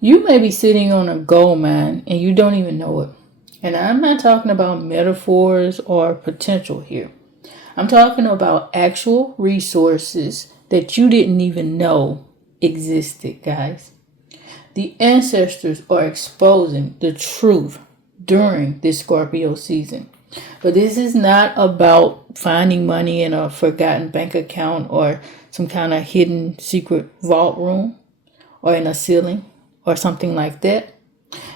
You may be sitting on a gold mine and you don't even know it. And I'm not talking about metaphors or potential here. I'm talking about actual resources that you didn't even know existed, guys. The ancestors are exposing the truth during this Scorpio season. But this is not about finding money in a forgotten bank account or some kind of hidden secret vault room or in a ceiling or something like that.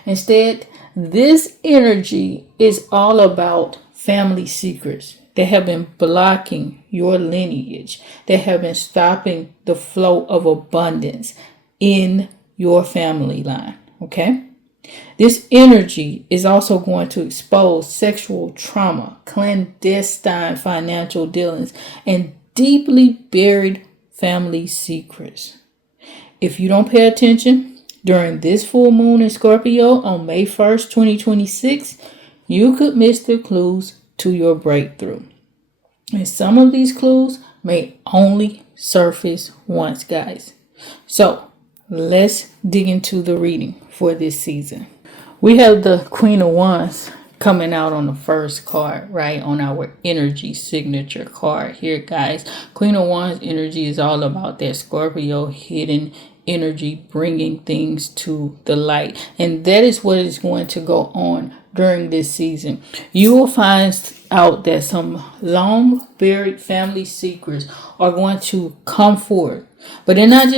Instead, this energy is all about family secrets that have been blocking your lineage, that have been stopping the flow of abundance in your family line. Okay? This energy is also going to expose sexual trauma, clandestine financial dealings, and deeply buried family secrets. If you don't pay attention during this full moon in Scorpio on May 1st, 2026, you could miss the clues to your breakthrough. And some of these clues may only surface once, guys. So let's dig into the reading for this season. We have the Queen of Wands coming out on the first card, right? On our energy signature card here, guys. Queen of Wands energy is all about that Scorpio hidden energy, bringing things to the light. And that is what is going to go on during this season. You will find out that some long buried family secrets are going to come forward. But they're not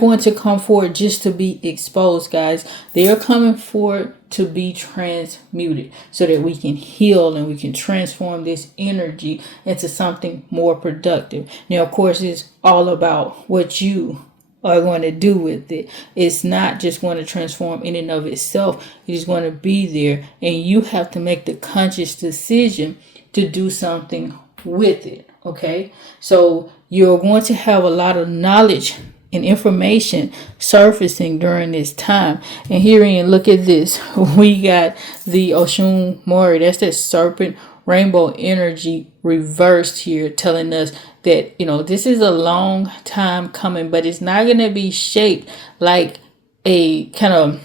going to come forward just to be exposed, guys. They are coming forward to be transmuted so that we can heal and we can transform this energy into something more productive. Now, of course, it's all about what you are going to do with it. It's not just going to transform in and of itself. It is going to be there, and you have to make the conscious decision to do something with it. Okay, so you're going to have a lot of knowledge and information surfacing during this time. And herein, look at this. We got the Oshun Mori. That's that serpent rainbow energy reversed here, telling us that, this is a long time coming, but it's not going to be shaped like a kind of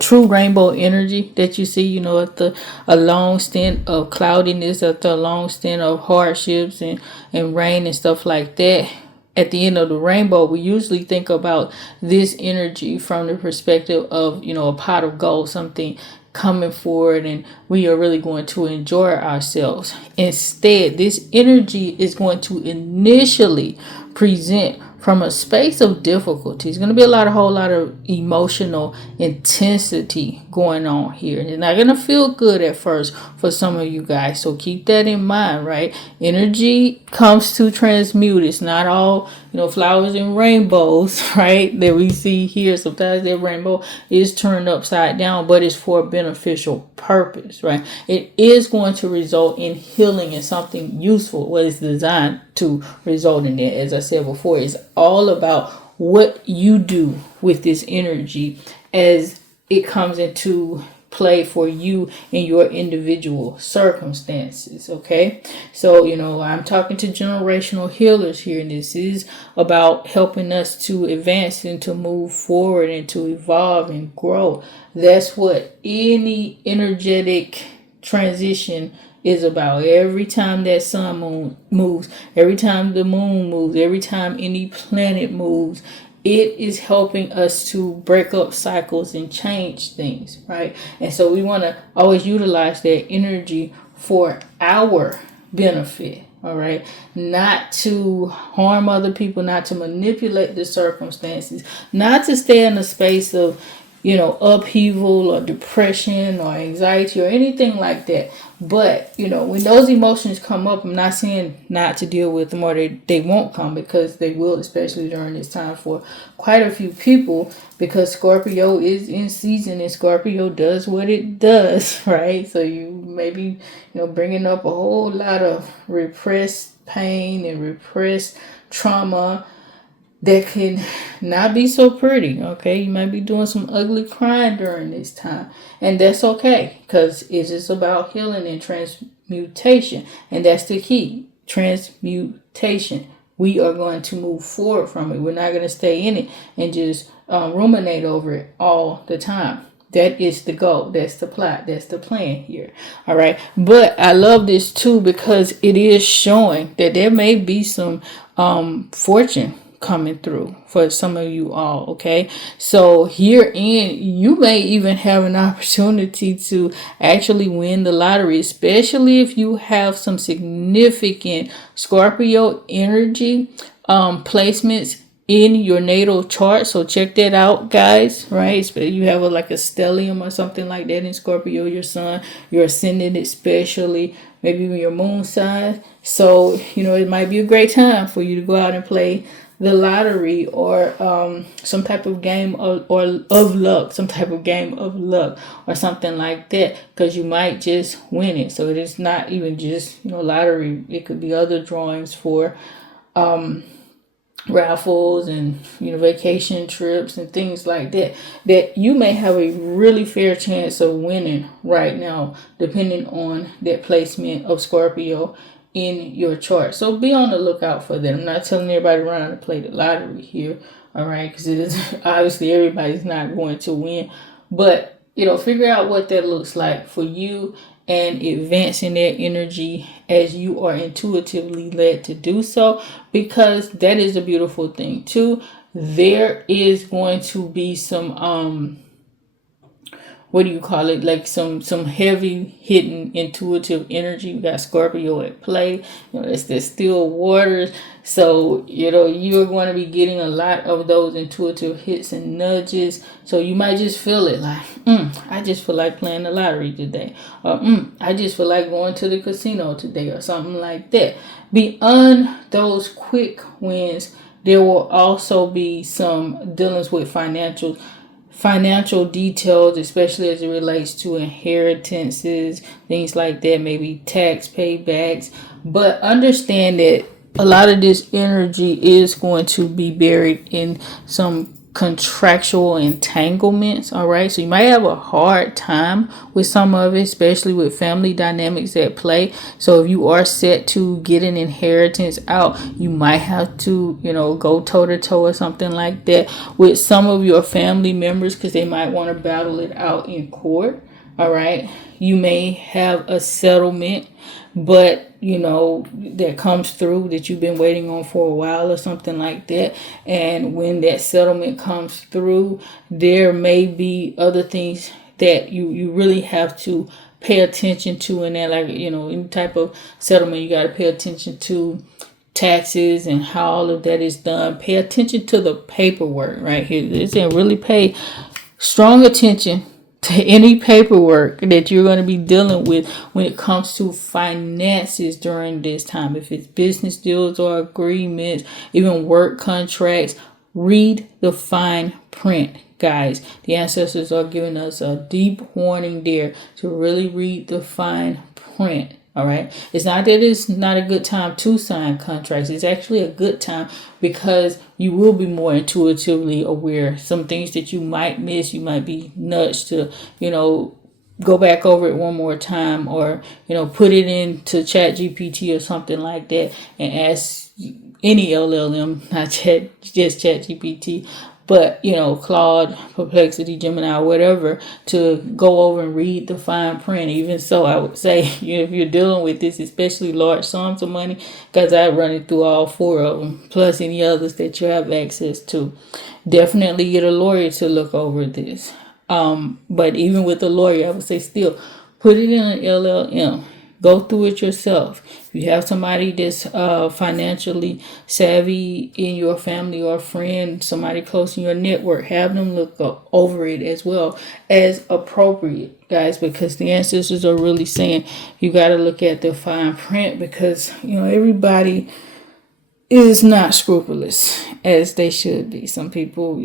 true rainbow energy that you see, after a long stint of cloudiness, after a long stint of hardships and rain and stuff like that. At the end of the rainbow, we usually think about this energy from the perspective of, a pot of gold, something coming forward, and we are really going to enjoy ourselves. Instead, this energy is going to initially present from a space of difficulty. It's going to be a whole lot of emotional intensity going on here. It's not going to feel good at first for some of you guys. So keep that in mind, right? Energy comes to transmute. It's not all, flowers and rainbows, right? That we see here. Sometimes that rainbow is turned upside down, but it's for a beneficial purpose, right? It is going to result in healing and something useful, what it's designed to result in it. As I said before, it's all about what you do with this energy as it comes into play for you in your individual circumstances. Okay, so I'm talking to generational healers here, and this is about helping us to advance and to move forward and to evolve and grow. That's what any energetic transition is about. Every time that sun moves, every time the moon moves, every time any planet moves, it is helping us to break up cycles and change things, right? And so we want to always utilize that energy for our benefit, all right? Not to harm other people, not to manipulate the circumstances, not to stay in a space of upheaval or depression or anxiety or anything like that. But, when those emotions come up, I'm not saying not to deal with them, or they won't come, because they will, especially during this time for quite a few people, because Scorpio is in season and Scorpio does what it does, right? So you may be, bringing up a whole lot of repressed pain and repressed trauma that can not be so pretty. Okay, you might be doing some ugly crying during this time, and that's okay, because it's just about healing and transmutation, and that's the key. Transmutation, we are going to move forward from it. We're not going to stay in it and just ruminate over it all the time. That is the goal. That's the plot. That's the plan here. All right. But I love this too because it is showing that there may be some fortune coming through for some of you all. Okay. So herein, you may even have an opportunity to actually win the lottery, especially if you have some significant Scorpio energy placements in your natal chart. So check that out, guys. Right, you have like a stellium or something like that in Scorpio, your sun, your ascendant, especially maybe even your moon sign. So it might be a great time for you to go out and play the lottery or some type of game of luck, some type of game of luck or something like that, because you might just win it. So it is not even just lottery. It could be other drawings for raffles and vacation trips and things like that you may have a really fair chance of winning right now, depending on that placement of Scorpio in your chart. So be on the lookout for that. I'm not telling everybody to run out and play the lottery here, all right, because it is obviously everybody's not going to win, but figure out what that looks like for you and advancing that energy as you are intuitively led to do so, because that is a beautiful thing too. There is going to be some what do you call it, like some heavy hitting intuitive energy. We got Scorpio at play, it's the still waters. So you're going to be getting a lot of those intuitive hits and nudges. So you might just feel it like, I just feel like playing the lottery today, or I just feel like going to the casino today, or something like that. Beyond those quick wins, there will also be some dealings with financial details, especially as it relates to inheritances, things like that, maybe tax paybacks. But understand that a lot of this energy is going to be buried in some contractual entanglements. All right, so you might have a hard time with some of it, especially with family dynamics at play. So if you are set to get an inheritance out, you might have to go toe to toe or something like that with some of your family members, because they might want to battle it out in court. All right, you may have a settlement, but that comes through that you've been waiting on for a while or something like that. And when that settlement comes through, there may be other things that you really have to pay attention to in that, like any type of settlement, you got to pay attention to taxes and how all of that is done. Pay attention to the paperwork right here. It's really pay strong attention to any paperwork that you're going to be dealing with when it comes to finances during this time. If it's business deals or agreements, even work contracts, read the fine print, guys. The ancestors are giving us a deep warning there to really read the fine print. All right. It's not that it's not a good time to sign contracts. It's actually a good time because you will be more intuitively aware. Some things that you might miss, you might be nudged to, go back over it one more time, or, put it into Chat GPT or something like that and ask any LLM, not just Chat GPT, but Claude, Perplexity, Gemini, whatever, to go over and read the fine print. Even so, I would say if you're dealing with this, especially large sums of money, because I run it through all 4 of them, plus any others that you have access to, definitely get a lawyer to look over this. But even with a lawyer, I would say still put it in an LLM. Go through it yourself. If you have somebody that's financially savvy in your family or friend, somebody close in your network, have them look over it as well as appropriate, guys, because the ancestors are really saying you got to look at the fine print, because everybody is not scrupulous as they should be. Some people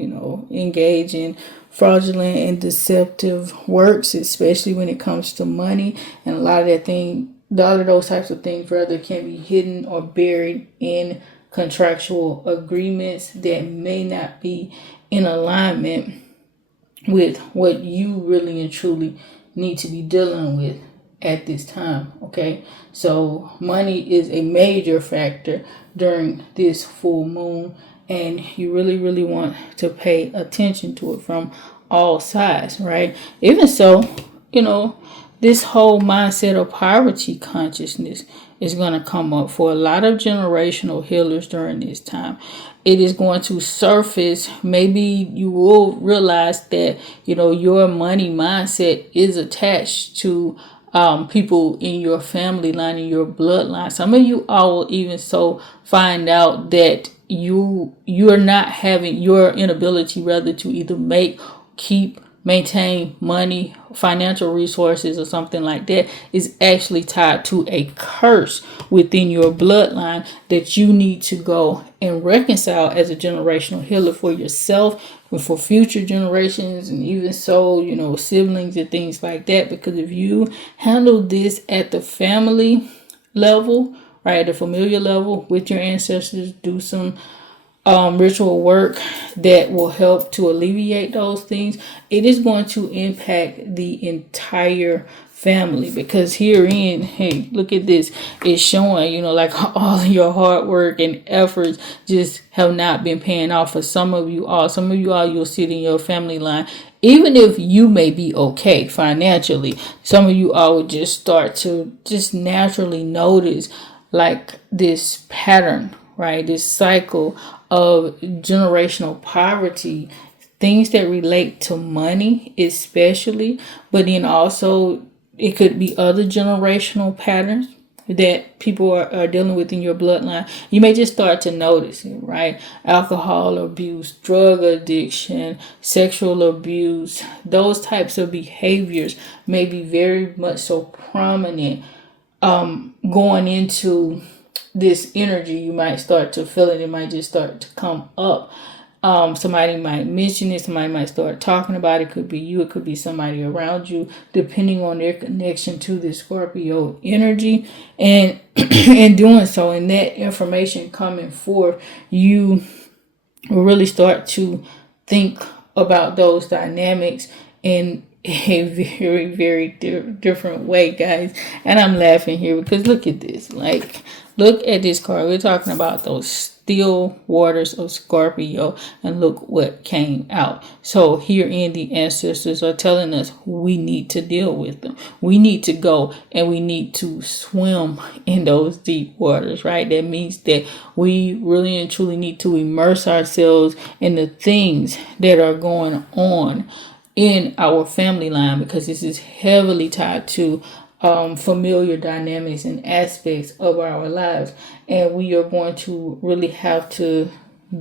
engage in fraudulent and deceptive works, especially when it comes to money, and a lot of those types of things rather can be hidden or buried in contractual agreements that may not be in alignment with what you really and truly need to be dealing with at this time. Okay, so money is a major factor during this full moon, and you really want to pay attention to it from all sides, right? Even so, this whole mindset of poverty consciousness is going to come up for a lot of generational healers during this time. It is going to surface. Maybe you will realize that, your money mindset is attached to people in your family line, in your bloodline. Some of you all will even so find out that you're not having your inability rather to either make, keep, maintain money, financial resources, or something like that is actually tied to a curse within your bloodline that you need to go and reconcile as a generational healer for yourself and for future generations, and even so, siblings and things like that. Because if you handle this at the family level, right, at the familiar level with your ancestors, do some ritual work that will help to alleviate those things, it is going to impact the entire family. Because herein, hey, look at this, it's showing, like all of your hard work and efforts just have not been paying off for some of you all. You'll sit in your family line, even if you may be okay financially, some of you all would just start to just naturally notice like this pattern, right? This cycle of generational poverty, things that relate to money, especially, but then also it could be other generational patterns that people are dealing with in your bloodline. You may just start to notice it, right? Alcohol abuse, drug addiction, sexual abuse, those types of behaviors may be very much so prominent going into this energy. You might start to feel it. It might just start to come up. Somebody might mention it. Somebody might start talking about it. It could be you. It could be somebody around you, depending on their connection to this Scorpio energy. And in doing so, and that information coming forth, you will really start to think about those dynamics in a very different way, guys. And I'm laughing here because look at this. Like, look at this card. We're talking about those still waters of Scorpio, and look what came out. So herein, the ancestors are telling us we need to deal with them. We need to go and we need to swim in those deep waters, right? That means that we really and truly need to immerse ourselves in the things that are going on in our family line, because this is heavily tied to familiar dynamics and aspects of our lives, and we are going to really have to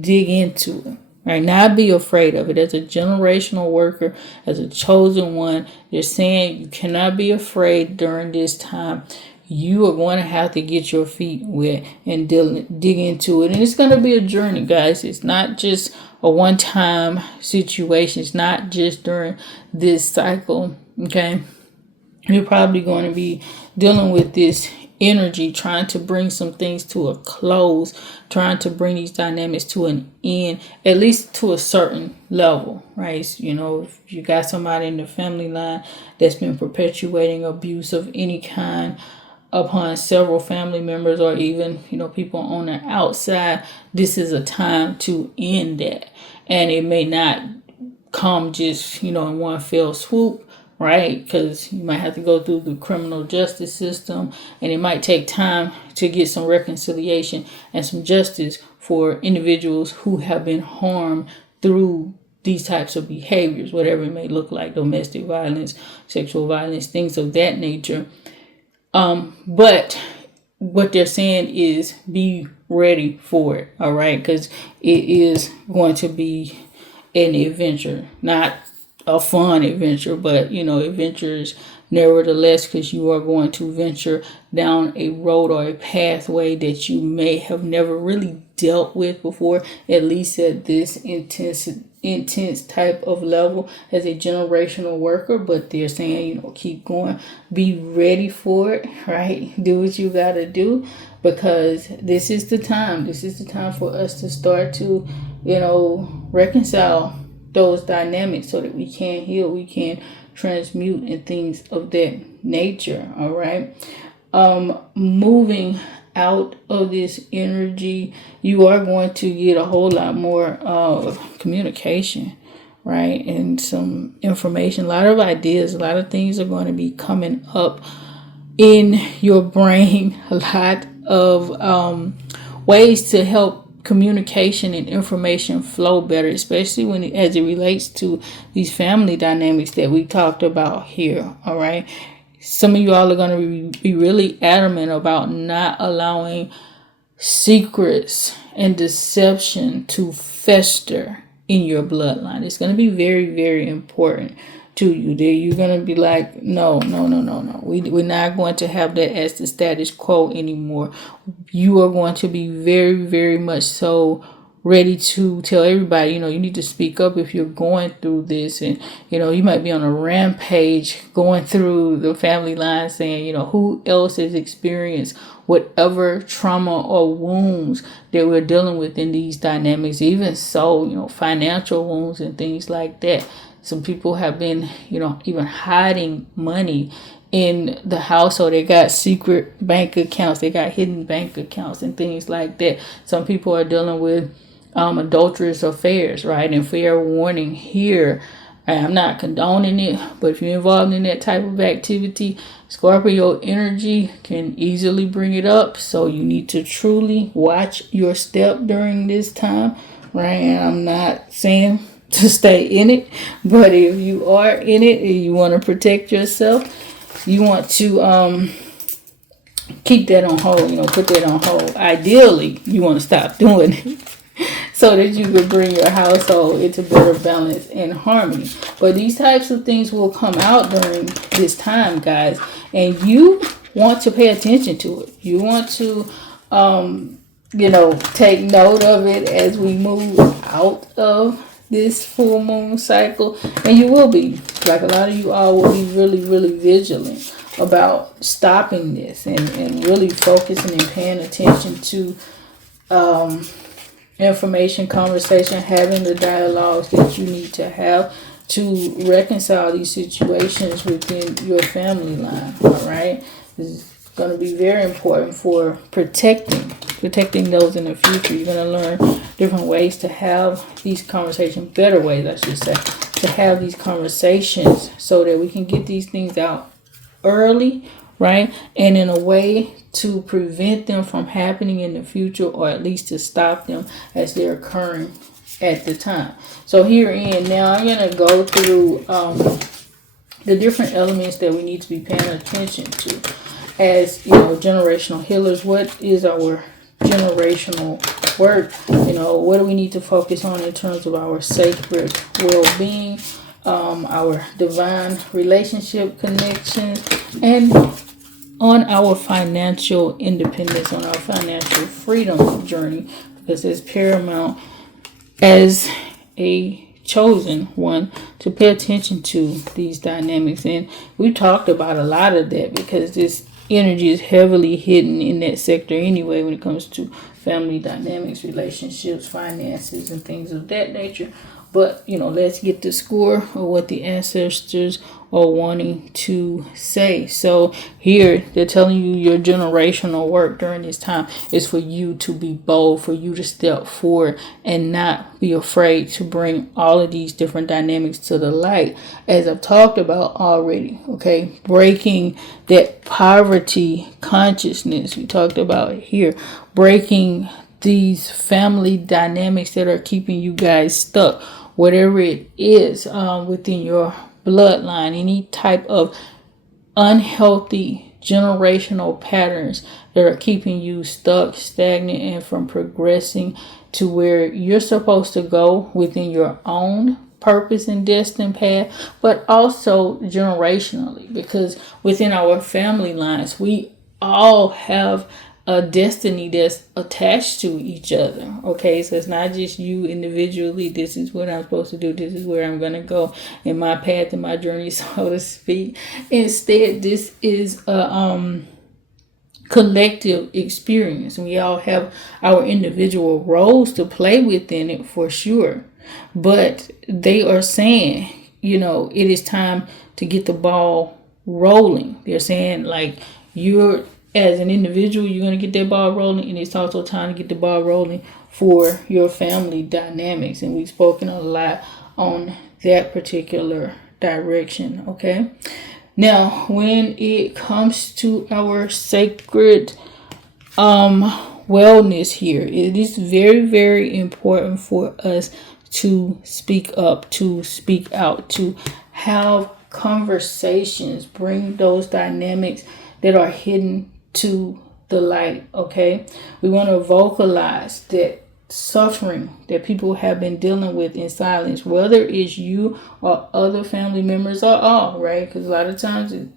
dig into it, right? Not be afraid of it. As a generational worker, as a chosen one, they're saying you cannot be afraid during this time. You are going to have to get your feet wet and dig into it. And it's going to be a journey, guys. It's not just a one-time situation. It's not just during this cycle, okay? You're probably going to be dealing with this energy, trying to bring some things to a close, trying to bring these dynamics to an end, at least to a certain level, right? If you got somebody in the family line that's been perpetuating abuse of any kind upon several family members, or even, people on the outside, this is a time to end that. And it may not come just, in one fell swoop, right? Because you might have to go through the criminal justice system, and it might take time to get some reconciliation and some justice for individuals who have been harmed through these types of behaviors, whatever it may look like, domestic violence, sexual violence, things of that nature. But what they're saying is be ready for it, all right? Because it is going to be an adventure, not a fun adventure, but adventures nevertheless, because you are going to venture down a road or a pathway that you may have never really dealt with before, at least at this intense type of level as a generational worker. But they're saying, keep going, be ready for it, right? Do what you got to do, because this is the time for us to start to reconcile those dynamics so that we can heal, we can transmute and things of that nature. All right. Moving out of this energy, you are going to get a whole lot more communication, right? And some information, a lot of ideas, a lot of things are going to be coming up in your brain, a lot of ways to help communication and information flow better, especially when as it relates to these family dynamics that we talked about here. All right. Some of you all are going to be really adamant about not allowing secrets and deception to fester in your bloodline. It's going to be very, very important to you. There, you're going to be like, no. We're not going to have that as the status quo anymore. You are going to be very, very much so ready to tell everybody, you need to speak up if you're going through this. And, you might be on a rampage going through the family line saying, who else has experienced whatever trauma or wounds that we're dealing with in these dynamics. Even so, financial wounds and things like that. Some people have been, even hiding money in the household. They got secret bank accounts. They got hidden bank accounts and things like that. Some people are dealing with adulterous affairs, right? And fair warning here, I'm not condoning it, but if you're involved in that type of activity, Scorpio energy can easily bring it up. So you need to truly watch your step during this time, right? And I'm not saying to stay in it, but if you are in it and you want to protect yourself, you want to keep that on hold, put that on hold. Ideally, you want to stop doing it so that you can bring your household into better balance and harmony. But these types of things will come out during this time, guys, and you want to pay attention to it. You want to take note of it as we move out of this full moon cycle. And you will be, like a lot of you all will be really, really vigilant about stopping this and really focusing and paying attention to information, conversation, having the dialogues that you need to have to reconcile these situations within your family line. All right. This is going to be very important for protecting those in the future. You're going to learn different ways to have these conversations, better ways, I should say, to have these conversations so that we can get these things out early, right? And in a way to prevent them from happening in the future, or at least to stop them as they're occurring at the time. So herein, now I'm going to go through the different elements that we need to be paying attention to as, generational healers. What is our generational work? What do we need to focus on in terms of our sacred well-being, our divine relationship connections, and on our financial independence, on our financial freedom journey, because it's paramount as a chosen one to pay attention to these dynamics. And we talked about a lot of that because this energy is heavily hidden in that sector anyway when it comes to family dynamics, relationships, finances, and things of that nature. But, let's get the score of what the ancestors are wanting to say. So here they're telling you your generational work during this time is for you to be bold, for you to step forward and not be afraid to bring all of these different dynamics to the light, as I've talked about already. Okay, breaking that poverty consciousness we talked about here, breaking these family dynamics that are keeping you guys stuck, whatever it is within your bloodline, any type of unhealthy generational patterns that are keeping you stuck, stagnant, and from progressing to where you're supposed to go within your own purpose and destined path, but also generationally, because within our family lines, we all have a destiny that's attached to each other. Okay, so it's not just you individually. This is what I'm supposed to do. This is where I'm going to go in my path and my journey, so to speak. Instead, this is a collective experience. We all have our individual roles to play within it for sure. But they are saying, it is time to get the ball rolling. They're saying like you're, as an individual, you're going to get that ball rolling, and it's also time to get the ball rolling for your family dynamics. And we've spoken a lot on that particular direction. Okay. Now, when it comes to our sacred wellness here, it is very, very important for us to speak up, to speak out, to have conversations, bring those dynamics that are hidden to the light. Okay, we want to vocalize that suffering that people have been dealing with in silence, whether it's you or other family members or all, right? Because a lot of times it's,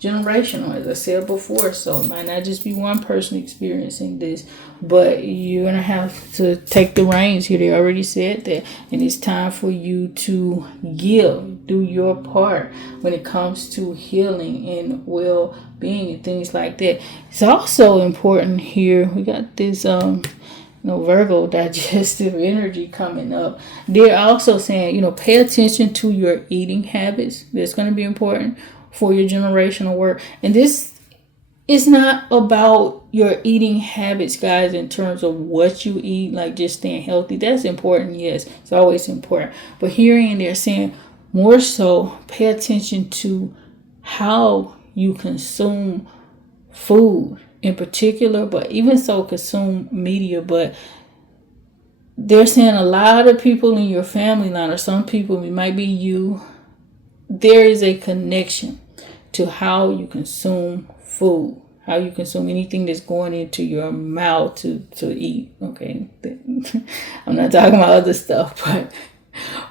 generational, as I said before. So it might not just be one person experiencing this, but you're going to have to take the reins here. They already said that. And it's time for you to do your part when it comes to healing and well-being and things like that. It's also important here. We got this, Virgo digestive energy coming up. They're also saying, pay attention to your eating habits. That's going to be important for your generational work. And this is not about your eating habits, guys, in terms of what you eat, like just staying healthy. That's important. Yes, it's always important. But hearing they're saying more so, pay attention to how you consume food in particular, but even so consume media. But they're saying a lot of people in your family line, or some people, it might be you, there is a connection to how you consume food, how you consume anything that's going into your mouth to eat. Okay, I'm not talking about other stuff, but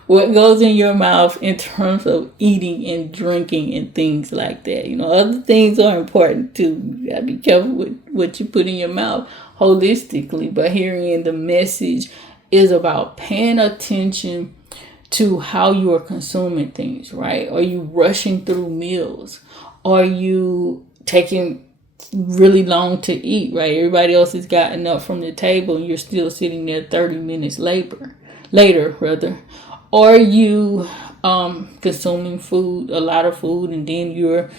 what goes in your mouth in terms of eating and drinking and things like that. Other things are important too. You gotta be careful with what you put in your mouth holistically. But hearing the message is about paying attention to how you are consuming things, right? Are you rushing through meals? Are you taking really long to eat, right? Everybody else has gotten up from the table and you're still sitting there 30 minutes later. Are you consuming food, a lot of food, and then you're,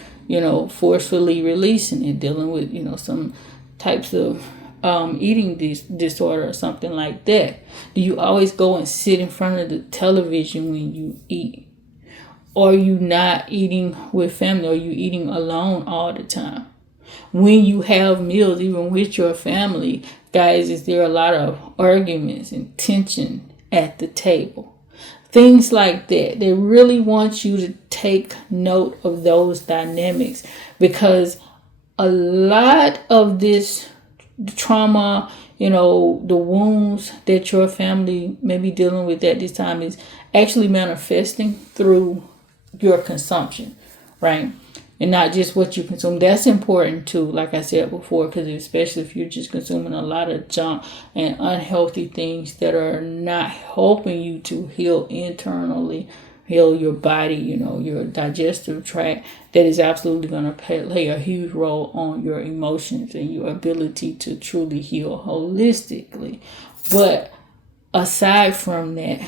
forcefully releasing it, dealing with, some types of eating disorder or something like that? Do you always go and sit in front of the television when you eat? Or are you not eating with family? Are you eating alone all the time? When you have meals, even with your family, guys, is there a lot of arguments and tension at the table? Things like that. They really want you to take note of those dynamics, because a lot of this trauma, the wounds that your family may be dealing with at this time is actually manifesting through your consumption, right? And not just what you consume. That's important too, like I said before, because especially if you're just consuming a lot of junk and unhealthy things that are not helping you to heal internally, heal your body, your digestive tract, that is absolutely going to play a huge role on your emotions and your ability to truly heal holistically. But aside from that,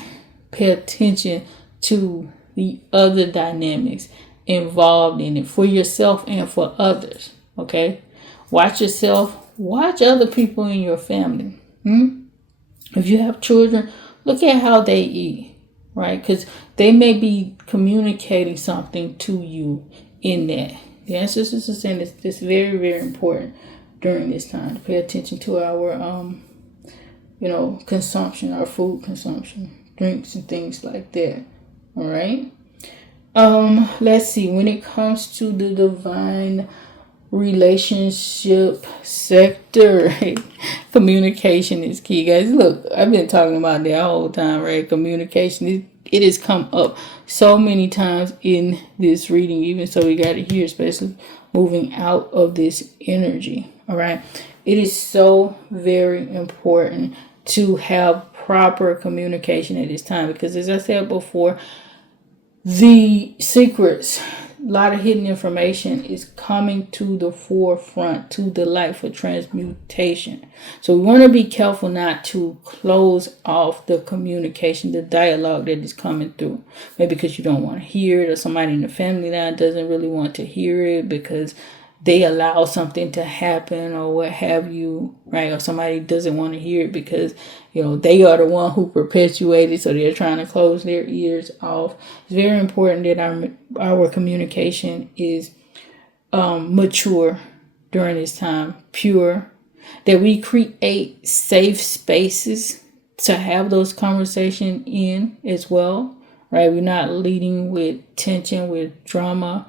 pay attention to the other dynamics involved in it for yourself and for others. Okay, watch yourself, watch other people in your family. If you have children, look at how they eat, right? Because they may be communicating something to you in that. The ancestors are saying it's very, very important during this time to pay attention to our consumption, our food consumption, drinks and things like that. All right. Let's see. When it comes to the divine relationship sector, communication is key, guys. Look, I've been talking about that whole time, right? Communication, it has come up so many times in this reading, even so we got it here, especially moving out of this energy. All right. It is so very important to have proper communication at this time, because as I said before, the secrets lot of hidden information is coming to the forefront, to the light for transmutation. So we want to be careful not to close off the communication, the dialogue that is coming through. Maybe because you don't want to hear it, or somebody in the family line doesn't really want to hear it because they allow something to happen or what have you, right? Or somebody doesn't want to hear it because, they are the one who perpetuated, so they're trying to close their ears off. It's very important that our communication is mature during this time, pure, that we create safe spaces to have those conversations in as well, right? We're not leading with tension, with drama.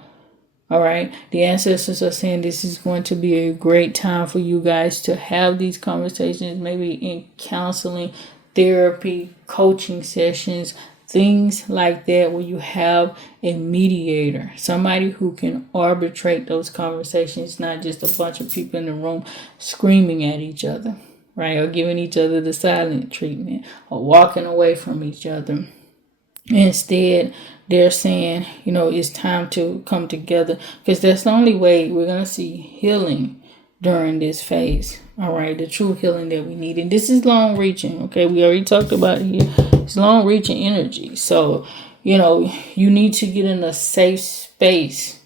All right. The ancestors are saying this is going to be a great time for you guys to have these conversations, maybe in counseling, therapy, coaching sessions, things like that, where you have a mediator, somebody who can arbitrate those conversations, not just a bunch of people in the room screaming at each other, right? Or giving each other the silent treatment or walking away from each other. Instead, they're saying, it's time to come together, because that's the only way we're going to see healing during this phase. All right, the true healing that we need. And this is long reaching. Okay, we already talked about it here. It's long reaching energy. So, you need to get in a safe space.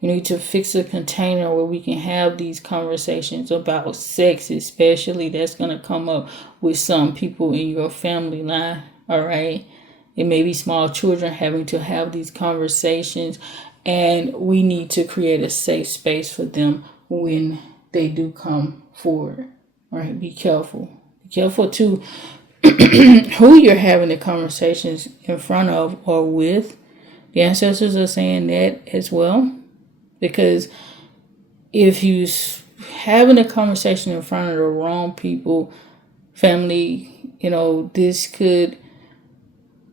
You need to fix a container where we can have these conversations about sex, especially. That's going to come up with some people in your family line. All right. It may be small children having to have these conversations, and we need to create a safe space for them when they do come forward. All right, be careful. Be careful too who you're having the conversations in front of or with. The ancestors are saying that as well, because if you having a conversation in front of the wrong people, family, this could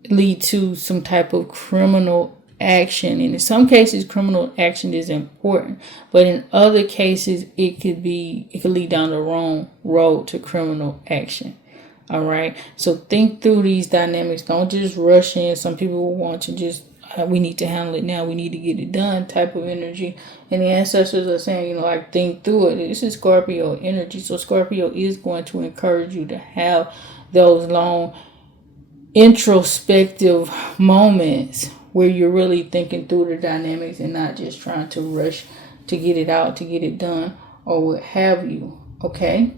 lead to some type of criminal action. And in some cases, criminal action is important, but in other cases, it could lead down the wrong road to criminal action. All right. So think through these dynamics. Don't just rush in. Some people will want to just, we need to handle it now, we need to get it done type of energy. And the ancestors are saying, think through it. This is Scorpio energy. So Scorpio is going to encourage you to have those long introspective moments where you're really thinking through the dynamics and not just trying to rush to get it out, to get it done, or what have you. Okay,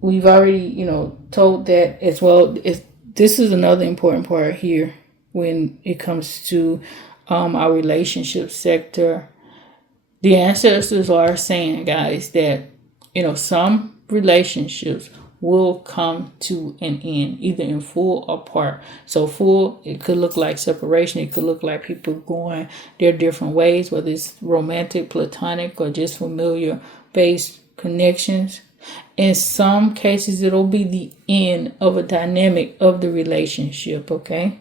we've already told that as well. This is another important part here when it comes to our relationship sector. The ancestors are saying, guys, that some relationships will come to an end, either in full or part. So full, it could look like separation. It could look like people going their different ways, whether it's romantic, platonic, or just familiar based connections. In some cases, it'll be the end of a dynamic of the relationship, okay?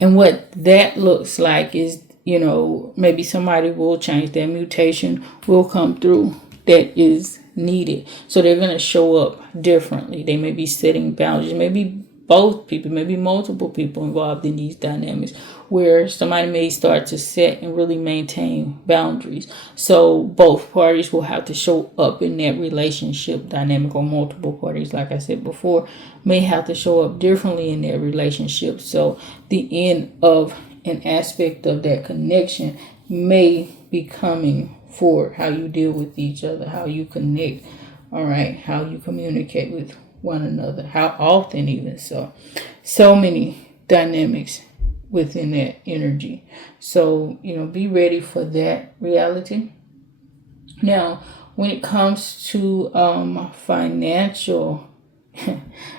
And what that looks like is, maybe somebody will change. Their mutation will come through that is needed. So they're going to show up differently. They may be setting boundaries. Maybe both people, maybe multiple people involved in these dynamics, where somebody may start to set and really maintain boundaries. So both parties will have to show up in that relationship dynamic, or multiple parties, like I said before, may have to show up differently in that relationship. So the end of an aspect of that connection may be coming forward. How you deal with each other, how you connect, all right, how you communicate with one another, how often even. So many dynamics within that energy. So, be ready for that reality. Now, when it comes to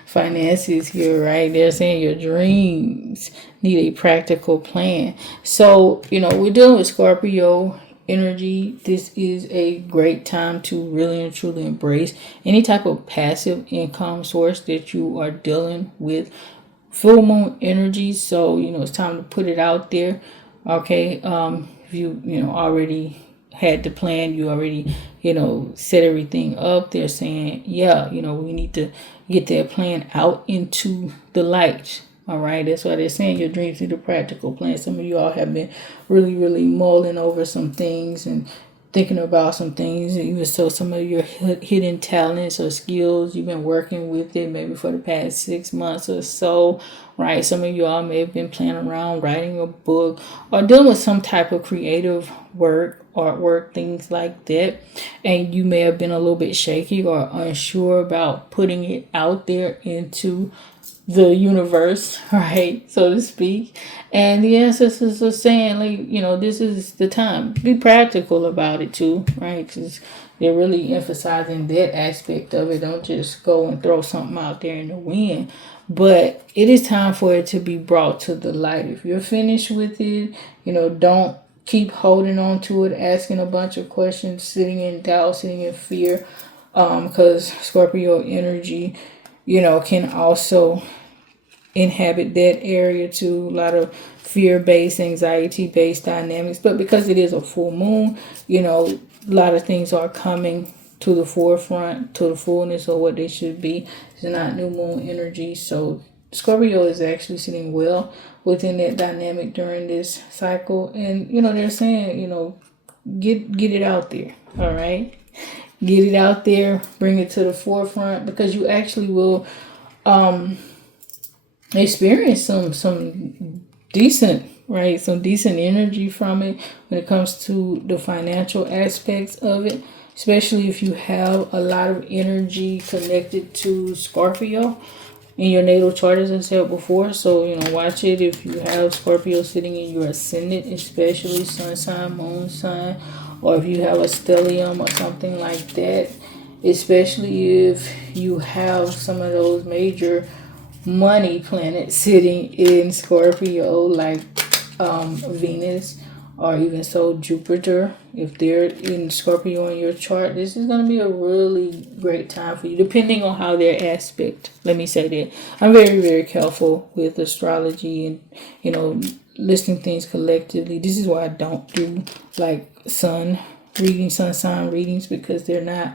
finances here, right? They're saying your dreams need a practical plan. So, we're dealing with Scorpio energy. This is a great time to really and truly embrace any type of passive income source that you are dealing with. Full moon energy, so it's time to put it out there. Okay, if you already had the plan, you already set everything up. They're saying, we need to get that plan out into the light. All right, that's why they're saying your dreams need a practical plan. Some of you all have been really, really mulling over some things and thinking about some things. Even so, some of your hidden talents or skills, you've been working with it maybe for the past 6 months or so, right? Some of you all may have been playing around writing a book or dealing with some type of creative work, artwork, things like that. And you may have been a little bit shaky or unsure about putting it out there into the universe, right, so to speak. And the ancestors are saying, like, this is the time. Be practical about it too, right? Because they're really emphasizing that aspect of it. Don't just go and throw something out there in the wind. But it is time for it to be brought to the light. If you're finished with it, don't keep holding on to it, asking a bunch of questions, sitting in doubt, sitting in fear. Because Scorpio energy, can also inhabit that area too. A lot of fear-based, anxiety-based dynamics. But because it is a full moon, a lot of things are coming to the forefront, to the fullness of what they should be. It's not new moon energy. So Scorpio is actually sitting well within that dynamic during this cycle. And, they're saying, get it out there. All right. Get it out there, bring it to the forefront, because you actually will experience some decent, right? Some decent energy from it when it comes to the financial aspects of it, especially if you have a lot of energy connected to Scorpio in your natal chart, as I said before. So, watch it if you have Scorpio sitting in your ascendant, especially sun sign, moon sign, or if you have a stellium or something like that, especially if you have some of those major money planets sitting in Scorpio, like Venus, or even so Jupiter. If they're in Scorpio in your chart, this is going to be a really great time for you, depending on how their aspect. Let me say that. I'm very, very careful with astrology and, listing things collectively. This is why I don't do like sun sign readings, because they're not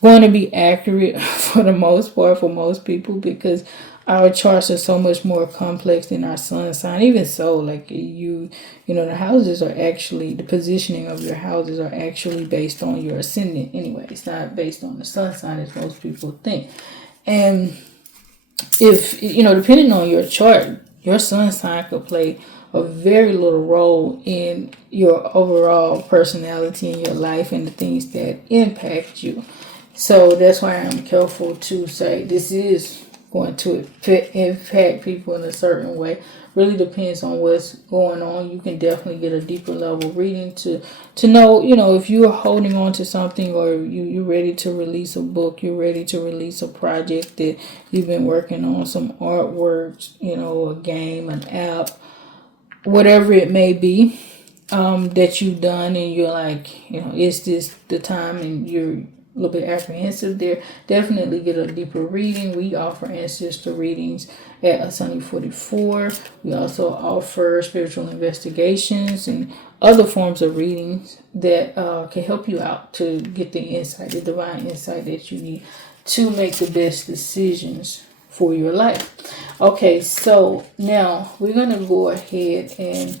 going to be accurate for the most part for most people, because our charts are so much more complex than our sun sign. Even so, like the houses are actually, the positioning of your houses are actually based on your ascendant anyway. It's not based on the sun sign as most people think. And if, depending on your chart, your sun sign could play a very little role in your overall personality in your life and the things that impact you. So that's why I'm careful to say this is going to impact people in a certain way. Really depends on what's going on. You can definitely get a deeper level reading to know, if you are holding on to something, or you're ready to release a book, you're ready to release a project that you've been working on, some artwork, a game, an app, whatever it may be, that you've done, and you're like, is this the time, and you're a little bit apprehensive there, definitely get a deeper reading. We offer ancestral readings at a Sunny 44. We also offer spiritual investigations and other forms of readings that can help you out to get the insight, the divine insight that you need to make the best decisions for your life. Okay, so now we're going to go ahead and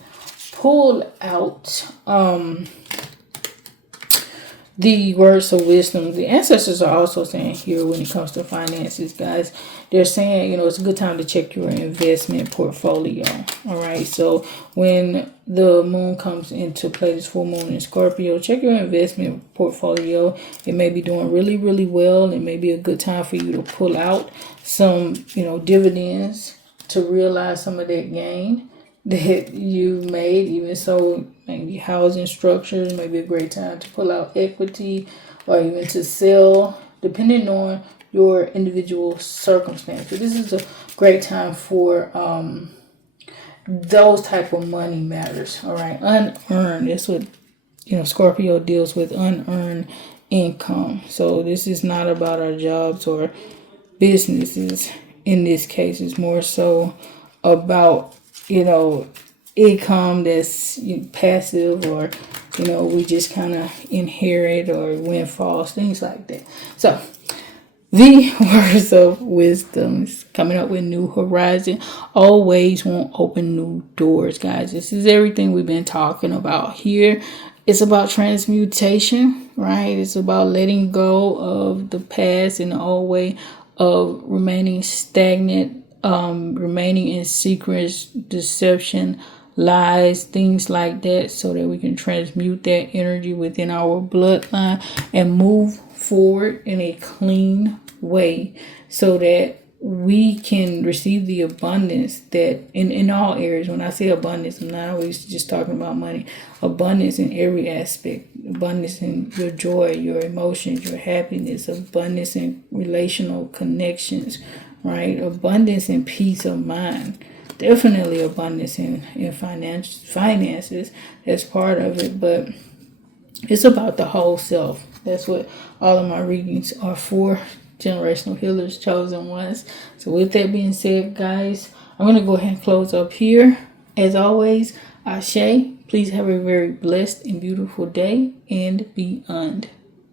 pull out the words of wisdom. The ancestors are also saying here, when it comes to finances, guys, they're saying, it's a good time to check your investment portfolio. All right. So when the moon comes into play, this full moon in Scorpio, check your investment portfolio. It may be doing really, really well. It may be a good time for you to pull out some, dividends to realize some of that gain that you made. Even so, maybe housing structures may be a great time to pull out equity, or even to sell, depending on your individual circumstance. But this is a great time for those type of money matters. All right, unearned. That's what Scorpio deals with, unearned income. So this is not about our jobs or businesses. In this case, it's more so about income that's passive, or we just kind of inherit, or windfalls, things like that. So The words of wisdom is coming up with new horizon. Always won't open new doors, guys. This is everything we've been talking about here. It's about transmutation, right? It's about letting go of the past and the old way of remaining stagnant, remaining in secrets, deception, lies, things like that, so that we can transmute that energy within our bloodline and move forward in a clean way so that we can receive the abundance that in all areas. When I say abundance, I'm not always just talking about money. Abundance in every aspect. Abundance in your joy, your emotions, your happiness. Abundance in relational connections, right? Abundance in peace of mind. Definitely abundance in finances. That's part of it, but it's about the whole self. That's what all of my readings are for. Generational healers, chosen ones. So with that being said, guys, I'm going to go ahead and close up here. As always, Ashe, please have a very blessed and beautiful day and beyond.